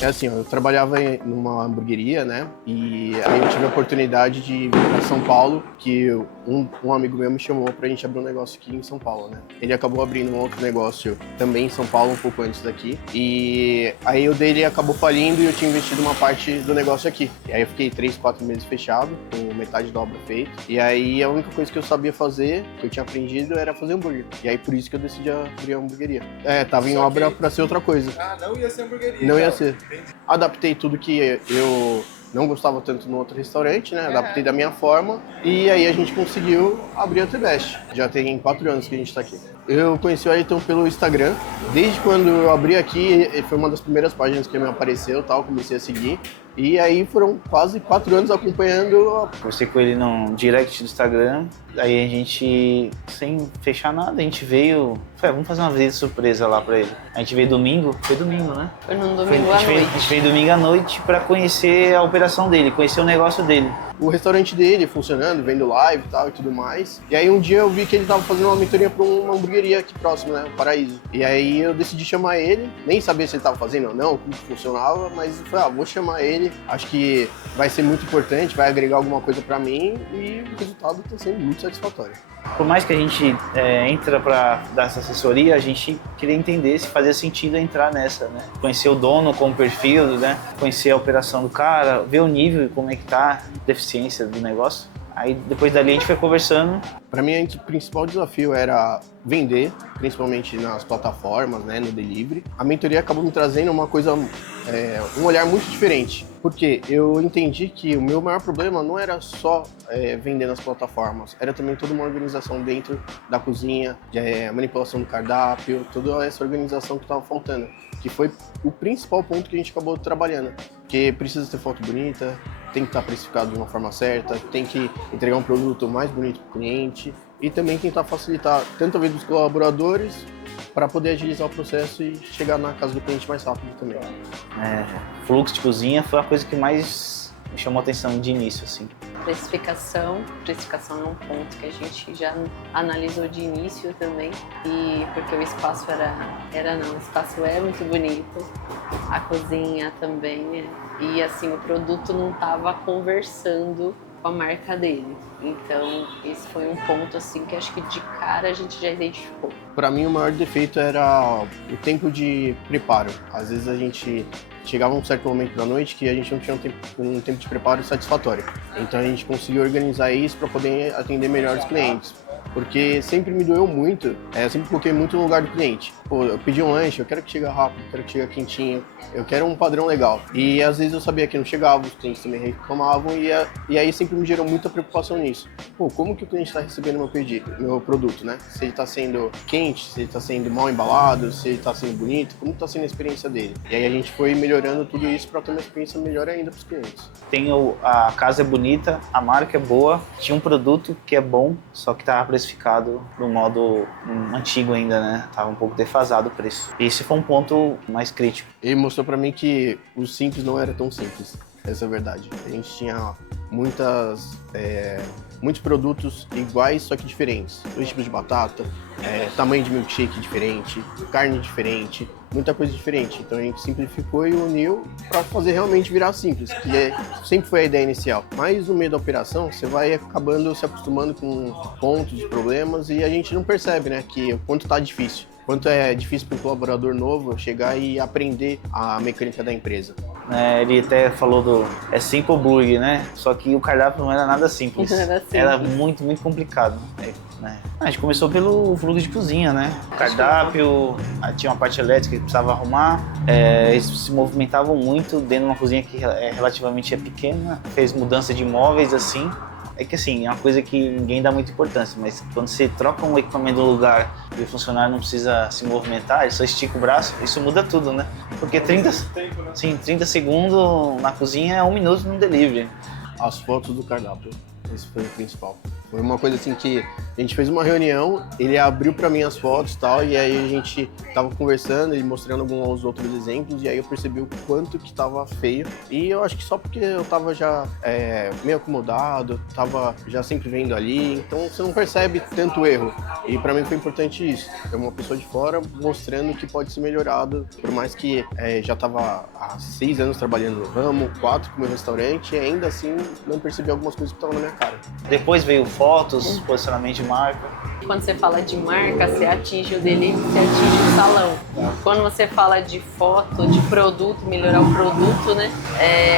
É assim, eu trabalhava numa hamburgueria, né? E aí eu tive a oportunidade de vir para São Paulo, que um amigo meu me chamou pra gente abrir um negócio aqui em São Paulo, né? Ele acabou abrindo um outro negócio também em São Paulo, um pouco antes daqui. E aí o dele acabou falindo e eu tinha investido uma parte do negócio aqui. E aí eu fiquei 3, 4 meses fechado, com metade da obra feita. E aí a única coisa que eu sabia fazer, que eu tinha aprendido, era fazer hambúrguer. E aí por isso que eu decidi abrir a hamburgueria. Tava em obra pra ser outra coisa. Ah, não ia ser hamburgueria. Não ia ser. Adaptei tudo que eu não gostava tanto no outro restaurante, né? Adaptei da minha forma e aí a gente conseguiu abrir a The Best. Já tem 4 anos que a gente tá aqui. Eu conheci o Ayrton pelo Instagram. Desde quando eu abri aqui, foi uma das primeiras páginas que me apareceu, tal, comecei a seguir. E aí foram quase 4 anos acompanhando. Conversei com ele no direct do Instagram, aí a gente, sem fechar nada, a gente veio... vamos fazer uma visita surpresa lá pra ele. A gente veio domingo, foi domingo, né? Foi num domingo à noite. A gente veio domingo à noite pra conhecer a operação dele, conhecer o negócio dele. O restaurante dele funcionando, vendo live e tal e tudo mais. E aí um dia eu vi que ele tava fazendo uma mentoria pra uma hamburgueria aqui próximo, né? O Paraíso. E aí eu decidi chamar ele, nem sabia se ele tava fazendo ou não, como funcionava, mas eu falei, vou chamar ele. Acho que vai ser muito importante, vai agregar alguma coisa pra mim e o resultado tá sendo muito satisfatório. Por mais que a gente entra para dar essa assessoria, a gente queria entender se fazia sentido entrar nessa, né? Conhecer o dono com o perfil, né? Conhecer a operação do cara, ver o nível e como é que tá a deficiência do negócio. Aí depois dali a gente foi conversando. Para mim, o principal desafio era vender, principalmente nas plataformas, né, no delivery. A mentoria acabou me trazendo uma coisa, um olhar muito diferente. Porque eu entendi que o meu maior problema não era só vender nas plataformas, era também toda uma organização dentro da cozinha, a manipulação do cardápio, toda essa organização que estava faltando. Que foi o principal ponto que a gente acabou trabalhando. Porque precisa ter foto bonita, tem que estar precificado de uma forma certa, tem que entregar um produto mais bonito para o cliente e também tentar facilitar tanto a vida dos colaboradores para poder agilizar o processo e chegar na casa do cliente mais rápido também. Fluxo de cozinha foi a coisa que mais me chamou a atenção de início, assim. Precificação é um ponto que a gente já analisou de início também, e porque o espaço o espaço é muito bonito, a cozinha também, e assim, o produto não estava conversando com a marca dele. Então, esse foi um ponto assim que acho que de cara a gente já identificou. Para mim, o maior defeito era o tempo de preparo. Às vezes a gente chegava um certo momento da noite que a gente não tinha um tempo de preparo satisfatório. Então a gente conseguiu organizar isso para poder atender melhor os clientes. Porque sempre me doeu muito, eu sempre coloquei muito no lugar do cliente. Pô, eu pedi um lanche, eu quero que chegue rápido, eu quero que chegue quentinho, eu quero um padrão legal. E às vezes eu sabia que não chegava, os clientes também reclamavam e aí sempre me gerou muita preocupação nisso. Pô, como que o cliente está recebendo meu produto, né? Se ele está sendo quente, se ele está sendo mal embalado, se ele está sendo bonito, como está sendo a experiência dele. E aí a gente foi melhorando tudo isso para ter uma experiência melhor ainda para os clientes. A casa é bonita, a marca é boa, tinha um produto que é bom, só que estava precificado no modo antigo ainda, né? Tava um pouco defasado o preço. Esse foi um ponto mais crítico. Ele mostrou para mim que o simples não era tão simples, essa é a verdade. A gente tinha muitos produtos iguais, só que diferentes. 2 tipos de batata, tamanho de milkshake diferente, carne diferente, muita coisa diferente. Então a gente simplificou e uniu para fazer realmente virar simples, que sempre foi a ideia inicial. Mas no meio da operação, você vai acabando se acostumando com pontos, problemas e a gente não percebe, né, que o quanto tá difícil. Quanto é difícil para um colaborador novo chegar e aprender a mecânica da empresa. Ele até falou Simple Burger, né? Só que o cardápio não era nada simples. Era muito, muito complicado. Né? A gente começou pelo fluxo de cozinha, né? O cardápio, tinha uma parte elétrica que precisava arrumar. Eles se movimentavam muito dentro de uma cozinha que relativamente é pequena. Fez mudança de móveis, assim. É que assim, é uma coisa que ninguém dá muita importância, mas quando você troca um equipamento do lugar e o funcionário não precisa se movimentar, ele só estica o braço, isso muda tudo, né? Porque 30 segundos na cozinha é 1 minuto no delivery. As fotos do cardápio, esse foi o principal. Foi uma coisa assim que a gente fez uma reunião, ele abriu para mim as fotos e tal, e aí a gente tava conversando, ele mostrando alguns outros exemplos, e aí eu percebi o quanto que tava feio. E eu acho que só porque eu tava já meio acomodado, tava já sempre vendo ali, então você não percebe tanto erro. E para mim foi importante isso, é uma pessoa de fora mostrando que pode ser melhorado, por mais que já tava há 6 anos trabalhando no ramo, 4 com meu restaurante, e ainda assim não percebi algumas coisas que estavam na minha cara. Depois veio fotos, posicionamento de marca. Quando você fala de marca, você atinge o delivery, você atinge o salão. Quando você fala de foto, de produto, melhorar o produto, né,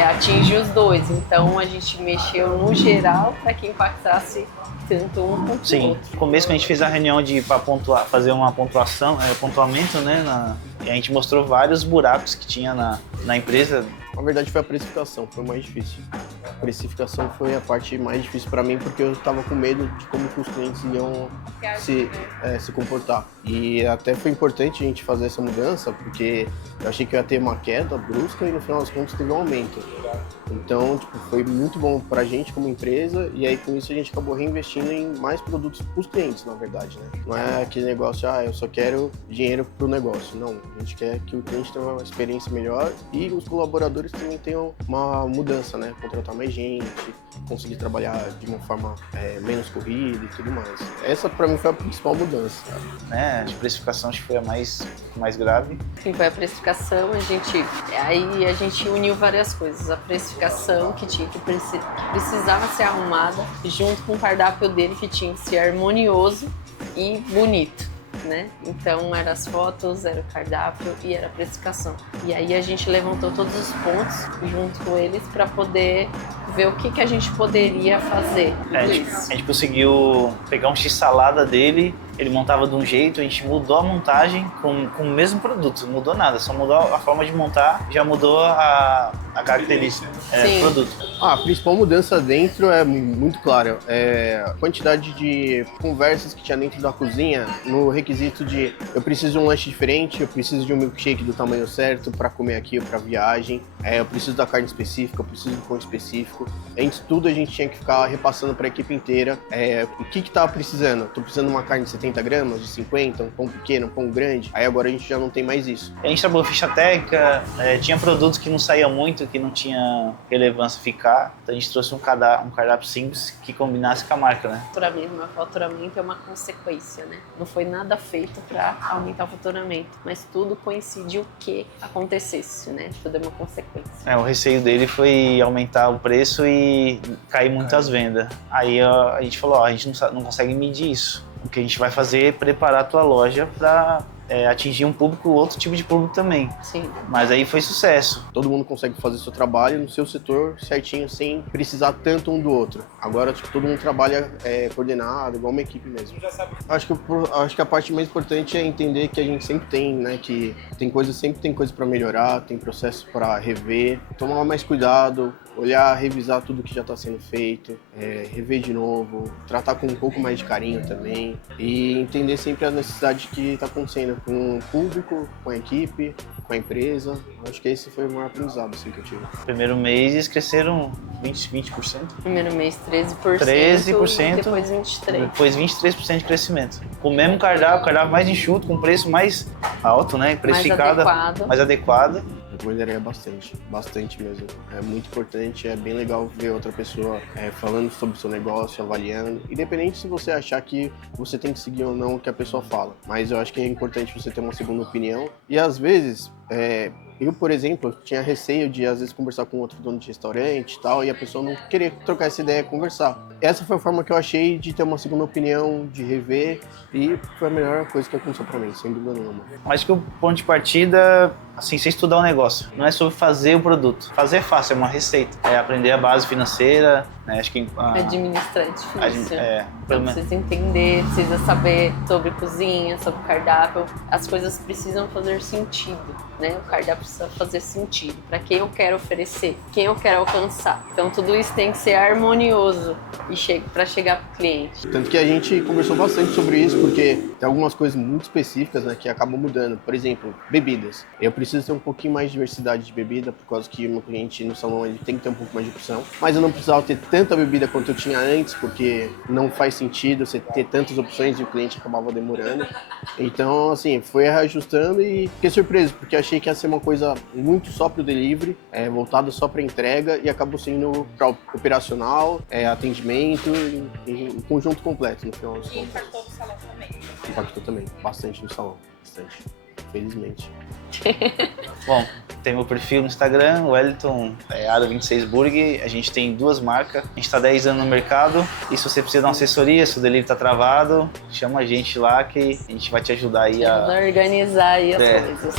atinge os dois. Então a gente mexeu no geral para que impactasse tanto um quanto o outro. No começo que a gente fez a reunião para fazer uma pontuação, pontuamento, né, e a gente mostrou vários buracos que tinha na empresa. Na verdade foi a precificação, foi o mais difícil. A precificação foi a parte mais difícil para mim porque eu estava com medo de como que os clientes iam se comportar. E até foi importante a gente fazer essa mudança porque eu achei que ia ter uma queda brusca e no final das contas teve um aumento. Então, foi muito bom pra gente como empresa e aí com isso a gente acabou reinvestindo em mais produtos pros clientes, na verdade, né? Não é aquele negócio, eu só quero dinheiro pro negócio. Não, a gente quer que o cliente tenha uma experiência melhor e os colaboradores também tenham uma mudança, né? Contratar mais gente, conseguir trabalhar de uma forma menos corrida e tudo mais. Essa pra mim foi a principal mudança. Né? A precificação acho que foi a mais grave. Sim, foi a precificação, aí a gente uniu várias coisas. A precificação que precisava ser arrumada, junto com o cardápio dele que tinha que ser harmonioso e bonito, né? Então eram as fotos, era o cardápio e era a precificação. E aí a gente levantou todos os pontos junto com eles para poder ver o que a gente poderia fazer. A gente conseguiu pegar um x-salada dele, ele montava de um jeito, a gente mudou a montagem com o mesmo produto, não mudou nada, só mudou a forma de montar, já mudou a característica do produto. A principal mudança dentro é muito clara, a quantidade de conversas que tinha dentro da cozinha no requisito de eu preciso de um lanche diferente, eu preciso de um milkshake do tamanho certo para comer aqui ou para viagem, eu preciso da carne específica, eu preciso do pão específico. Antes de tudo a gente tinha que ficar repassando para a equipe inteira o que estava precisando. Estou precisando de uma carne de 70 gramas, de 50, um pão pequeno, um pão grande. Aí agora a gente já não tem mais isso. A gente trabalhou ficha técnica, tinha produtos que não saíam muito, que não tinha relevância ficar. Então a gente trouxe um cardápio simples que combinasse com a marca, né? O faturamento é uma consequência, né? Não foi nada feito para aumentar o faturamento, mas tudo coincidiu que acontecesse, né? Tudo é uma consequência. O receio dele foi aumentar o preço e cair muito as vendas. Aí a gente falou, a gente não consegue medir isso. O que a gente vai fazer é preparar a tua loja para atingir outro tipo de público também. Sim. Mas aí foi sucesso. Todo mundo consegue fazer seu trabalho no seu setor certinho, sem precisar tanto um do outro. Agora, todo mundo trabalha coordenado, igual uma equipe mesmo. Acho que a parte mais importante é entender que a gente sempre tem, né, que sempre tem coisa para melhorar, tem processo para rever, tomar mais cuidado, olhar, revisar tudo que já está sendo feito, rever de novo, tratar com um pouco mais de carinho também e entender sempre a necessidade que está acontecendo com o público, com a equipe, com a empresa. Acho que esse foi o maior aprendizado assim, que eu tive. Primeiro mês eles cresceram 20%. Primeiro mês 13%, 13%, depois 23%. Depois 23% de crescimento. Com o mesmo cardápio mais enxuto, com preço mais alto, né? Precificado, mais adequado. Eu melhoraria bastante mesmo. É muito importante, é bem legal ver outra pessoa falando sobre o seu negócio, avaliando. Independente se você achar que você tem que seguir ou não o que a pessoa fala. Mas eu acho que é importante você ter uma segunda opinião. E às vezes, eu, por exemplo, tinha receio de às vezes conversar com outro dono de restaurante e tal, e a pessoa não querer trocar essa ideia, conversar. Essa foi a forma que eu achei de ter uma segunda opinião, de rever, e foi a melhor coisa que aconteceu pra mim, sem dúvida nenhuma. Acho que o ponto de partida, assim, você estudar o negócio. Não é sobre fazer o produto. Fazer é fácil, é uma receita. É aprender a base financeira, né? Acho que administrar é difícil. Então precisa entender, precisa saber sobre cozinha, sobre cardápio. As coisas precisam fazer sentido, né? O cardápio precisa fazer sentido. Para quem eu quero oferecer, quem eu quero alcançar. Então tudo isso tem que ser harmonioso para chegar para o cliente. Tanto que a gente conversou bastante sobre isso, porque tem algumas coisas muito específicas, né, que acabam mudando. Por exemplo, bebidas. Eu preciso ter um pouquinho mais de diversidade de bebida, por causa que o meu cliente no salão ele tem que ter um pouco mais de opção. Mas eu não precisava ter tanta bebida quanto eu tinha antes, porque não faz sentido você ter tantas opções e o cliente acabava demorando. Então, assim, foi reajustando e fiquei surpreso, porque achei que ia ser uma coisa muito só pro delivery, voltado só para entrega, e acabou sendo para operacional, atendimento e um conjunto completo no final das contas. E impactou no salão também. Impactou também, bastante no salão, bastante, felizmente. Bom, tem meu perfil no Instagram, Wellington Aro26burg. A gente tem 2 marcas, a gente está 10 anos no mercado. E se você precisa de uma assessoria, se o delivery está travado, chama a gente lá que a gente vai te ajudar aí a organizar aí as coisas.